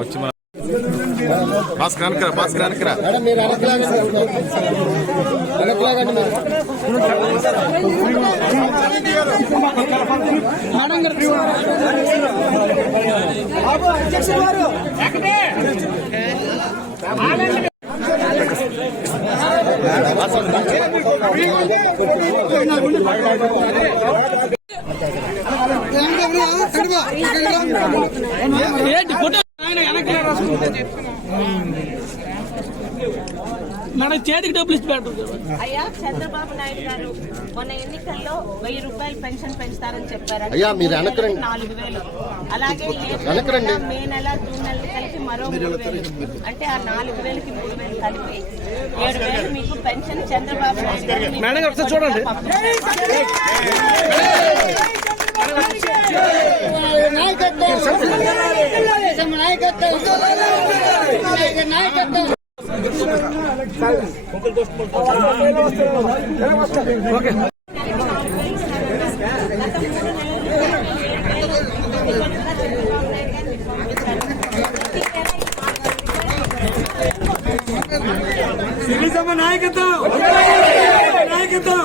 వచ్చి మన boss కానుకరా boss కానుకరా ఏంటి మన చేతికి డబ్బులు ఇచ్చి అయ్యా చంద్రబాబు నాయుడు గారు మొన్న ఎన్నికల్లో వెయ్యి రూపాయలు పెన్షన్ పెంచుతారని చెప్పారు. అయ్యా, మీరు వెనక్కి నాలుగు వేలు. అలాగే ఏప్రిల్ వెనక్కి రండి. నెల, మే నెల జూన్ నెల కలిపి మరో మూడు వేలు. అంటే ఆ నాలుగు వేలకి మూడు వేలు కలిపి ఏడు వేలు మీకు పెన్షన్ చంద్రబాబు నాయుడు గారు నాయకత్వం ఓకే. నాయకత్వం నాయకత్వం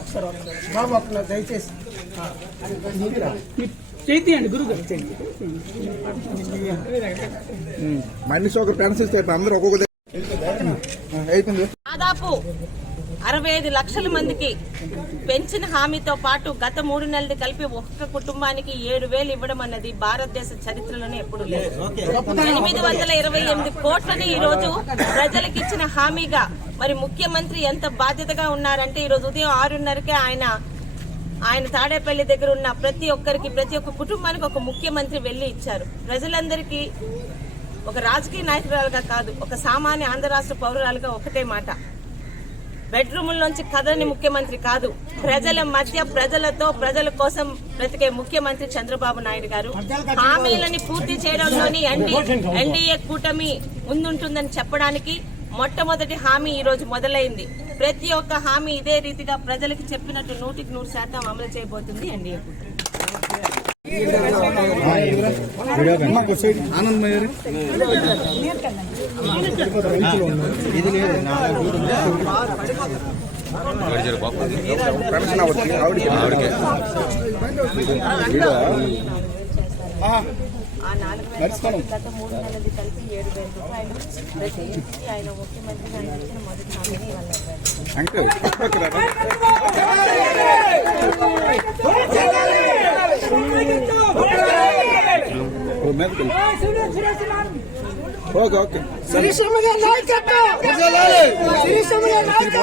ఒకసారి చూడండి. చేతి అండి గురువు గారు చేతి. మనిషి ఒక పెన్సిల్ ఇస్తే అందరూ ఒక్కొక్క అయిపోయింది దాదాపు అరవై ఐదు లక్షల మందికి పెన్షన్ హామీతో పాటు గత మూడు నెలలు కలిపి ఒక్క కుటుంబానికి ఏడు వేలు ఇవ్వడం అన్నది భారతదేశ చరిత్రలోనే ఎప్పుడు లేదు. ఎనిమిది వందల ఇరవై ఎనిమిది కోట్లని ఈ రోజు ప్రజలకు ఇచ్చిన హామీగా మరి ముఖ్యమంత్రి ఎంత బాధ్యతగా ఉన్నారంటే ఈ రోజు ఉదయం ఆరున్నరకే ఆయన ఆయన తాడేపల్లి దగ్గర ఉన్న ప్రతి ఒక్కరికి ప్రతి ఒక్క కుటుంబానికి ఒక ముఖ్యమంత్రి వెళ్ళి ఇచ్చారు. ప్రజలందరికీ ఒక రాజకీయ నాయకురాలుగా కాదు ఒక సామాన్య ఆంధ్ర రాష్ట్ర పౌరురాలుగా ఒకటే మాట. బెడ్రూముల్లోంచి కథని ముఖ్యమంత్రి కాదు. ప్రజల మధ్య ప్రజలతో ప్రజల కోసం బ్రతికే ముఖ్యమంత్రి చంద్రబాబు నాయుడు గారు. హామీలని పూర్తి చేయడంలోని ఎన్డీఏ కూటమి ముందుంటుందని చెప్పడానికి మొట్టమొదటి హామీ ఈ రోజు మొదలైంది. ప్రతి ఒక్క హామీ ఇదే రీతిగా ప్రజలకు చెప్పినట్టు నూటికి నూరు శాతం అమలు చేయబోతుంది ఎన్డీఏ కూటమి. ఆనంద్ మయూరి వేల రూపాయలు. గత మూడు నెలలది కలిపి ఏడు వేల రూపాయలు ప్రతి ఇంటికి ఆయన ముఖ్యమంత్రి ఇచ్చిన మొదటి హామీని ఇవ్వాలి ఓకే ఓకే. శ్రీశమ్మ